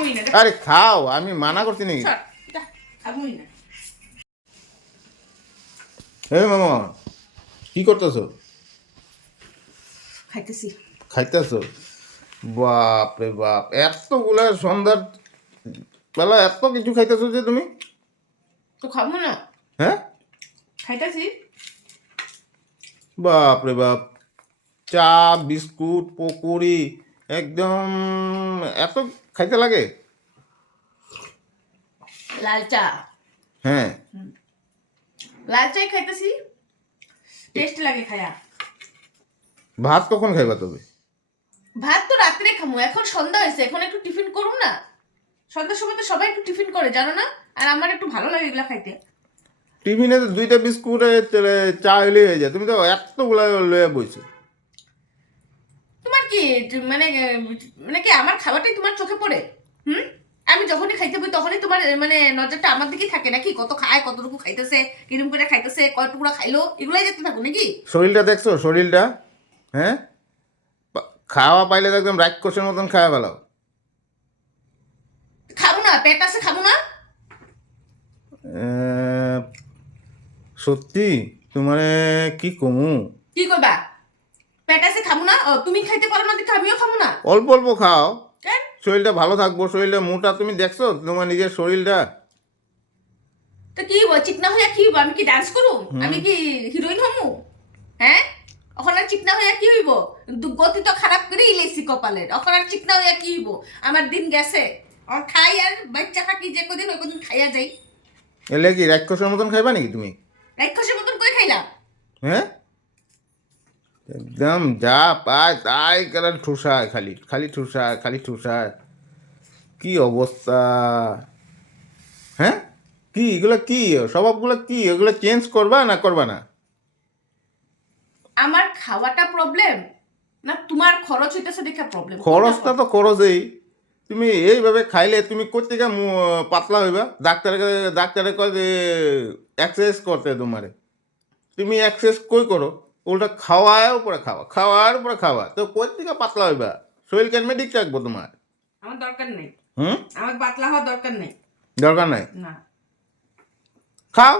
খামুই না। আরে খাও, আমি মানা করছি নাকি? খামুই না। হে মামা, কি করতেছো? খাইতেছি। খাইতেছো? বাপ রে বাপ, এতগুলা সন্ধ্যার বেলা এত কিছু খাইতেছো যে তুমি? তো খাবো না? হ্যাঁ, খাইতেছি। বাপ রে বাপ, চা বিস্কুট পকোড়ি একদম এত খাইতে লাগে? লাল চা। হ্যাঁ, লাল চাই খাইতেছি, টেস্ট লাগে খায়া। ভাত কখন খাইবা তবে? ভাত তো রাত্রে খামু, এখন সন্ধ্যা হয়েছে, এখন একটু টিফিন করুন না। সন্ধ্যার সময় তো সবাই একটু টিফিন করে, জানো না? আর আমার একটু ভালো লাগে এগুলা খাইতে। টিফিনে তো 2টা বিস্কুট চা হইলেই হয়ে যায়, তুমি তো এতগুলা লয়ে বইছো। তোমার কি মানে মানে কি আমার খাবারটাই তোমার চোখে পড়ে? হুম, আমি যখনই খাইতে বই তখনই তোমার মানে নজরটা আমার দিকেই থাকে নাকি? কত খায়, কতটুকু খাইতেছে, কিরম করে খাইতেছে, কয় টুকরা খাইলো, এগুলাই দেখতে থাকো নাকি? শরীরটা দেখছো শরীরটা? হ্যাঁ, খাওয়া পাইলে তো একদম রাক্ষসের মতন খাওয়া ফেলাও। খাবো না, পেট আছে, খাবো না। সত্যি তোমারে কি কমু? কি করবা? পেট আছে, খাবো না? ও, তুমি খাইতে পারো না দেখে আমিও খাবো না? অল্প অল্প খাও, কেন? শরীরটা ভালো থাকবো। শরীরটা মোটা তুমি দেখছো তোমার নিজের শরীরটা? তো কি হইব? চিকনা হইয়া কি হইব? আমি কি ডান্স করুম? আমি কি হিরোইন হমু? হ্যাঁ, এখন আর চিকনা হইয়া কি হইব? গতি তো খারাপ করে ইলেছি কপালের, এখন আর চিকনা হইয়া কি হইব? আমার দিন গেছে। আর খাই আর বাচ্চা থাকি যে কদিন, ওই কদিন খাইয়া যাই। এলে কি রাক্ষসের মতন খাইবা নাকি তুমি? রাক্ষসের মতন কই খাইলাম? হ্যাঁ, একদম যা পায় তাই করে ঠুসায়, খালি খালি ঠুসায়, খালি ঠুসায়। কি অবস্থা! হ্যাঁ, কি এগুলো? কি স্বভাবগুলো? কি এগুলো চেঞ্জ করবা না করবা না? আমার খাওয়াটা প্রবলেম না তোমার খরচ হইতেছে দেখে প্রবলেম? খরচটা তো খরচেই। তুমি এইভাবে খাইলে তুমি কোথেকে পাতলা হইবা? ডাক্তারে কয় যে এক্সারসাইজ করতে তোমারে। তুমি এক্সারসাইজ কই করো? উল্টা খাওয়ার উপরে খাওয়া, খাওয়ার উপরে খাওয়া, তো কোথেকে পাতলা হইবা? শরীর কেমনে ঠিক রাখবো তোমার? আমার দরকার নেই। হুম, আমার পাতলা হওয়ার দরকার নেই। দরকার নাই। না। খাও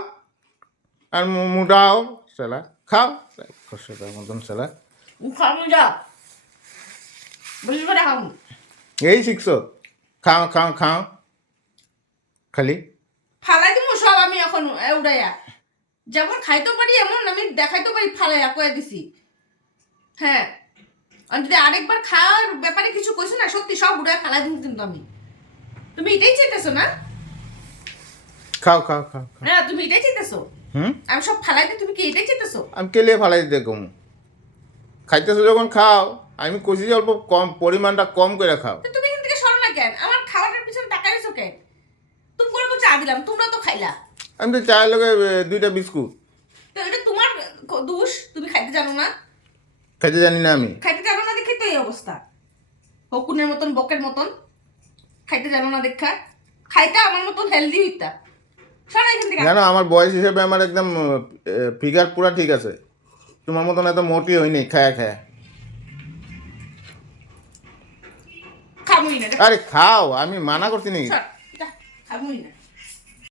আর মোটাও সেলা, খাও খসের মতন সেলা। খাবো যা, বুঝলি করে খাবো। এই শিখছো? খাও খাও খাও খালি। ফালাই দিব সব আমি এখন উড়াইয়া। যেমন খাইতে পারি এমন আমি দেখাইতে পারি, ফালাইয়া কয়ে দিছি। হ্যাঁ, আর যদি আরেকবার খাওয়ার ব্যাপারে কিছু কইছো না, সত্যি সব উড়াই ফালাই দিব কিন্তু আমি। তুমি এটাই চাইতেছো না? খাও খাও খাও খাও। হ্যাঁ, তুমি এটাই চাইতেছো হুম, আমি সব ফালাই দিই, তুমি কি এটাই চাইতেছো? আমি কেলে ফালাই দিতে কম? খাইতেছো যখন খাও, আমি কষি যে অল্প কম পরিমাণটা কম করে খাও। তো তুমি এখান থেকে সরো না কেন? আমার খাবারের পিছনে তাকাইছো কেন? তুমি করে চা দিলাম, তোমরা তো খাইলা। আমি তো চায়ের লগে 2টা বিস্কুট। তো এটা তোমার দোষ, তুমি খাইতে জানো না। খাইতে জানি না আমি। খাইতে জানো না দেখে তো এই অবস্থা, হকুনের মতন বকের মতন। খাইতে জানো না দেখা, খাইতে আমার মতন হেলদি হইতা। সরা এখান থেকে। জানো আমার বয়স হিসেবে আমার একদম ফিগার পুরা ঠিক আছে। তোমার মতন এত মোটি হয়নি খায়া খায়া। খামুই না। আরে খাও, আমি মানা করছি নাকি? খামুই না।